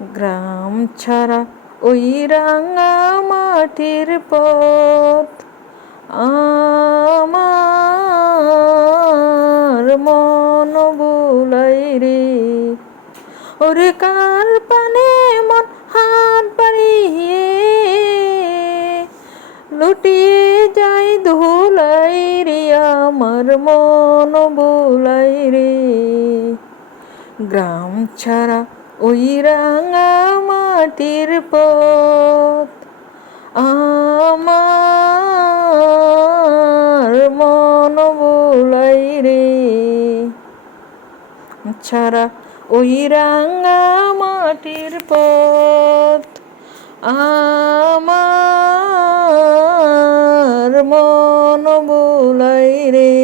গ্রাম ছাড়া ওই রাঙা মাটির পথ আমার মন বুলাই রে। ওরে কার পানে মন হাত বাড়িয়ে লুটিয়ে যাই ধুলাই রে, আমার মন বুলাই রে। গ্রাম ছাড়া ওই রাঙা মাটির পথ আমার মন বুলাই রে। ছাড়া ওই রাঙা মাটির পথ আমার মন বুলাই রে।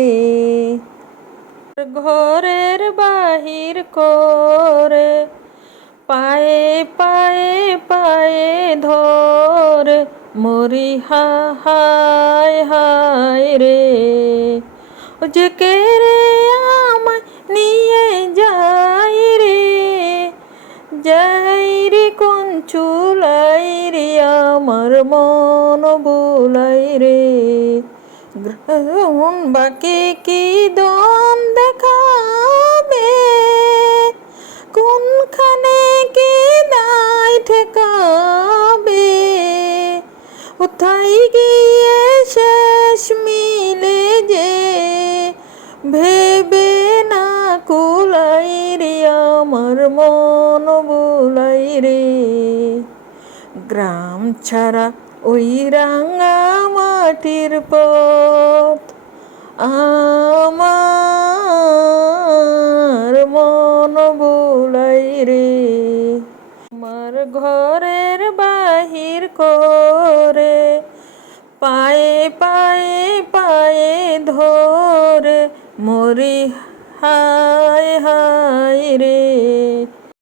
ঘরের বাহির করে পায়ে পায়ে পায়ে ধরে মরি হায় হায় রে। ও যে কে রে আমায় নিয়ে যাই রে, যাই রে কোন চুলাই রে, আমার মন বুলাই রে। গ্রাম বাকি কি দন দেখাবে, কোনখানে কি দায় ঠেকাবে, কোথায় গিয়ে শেষ মিলে যে ভেবে না কুলাই রে, আমার মন বুলাই রে। গ্রাম ছাড়া ওই রাঙা মাটির পথ আমার মন বুলাই রে। আমার ঘরের বাহির করে পায়ে পায়ে পায়ে ধরে মরি হায় হায় রে।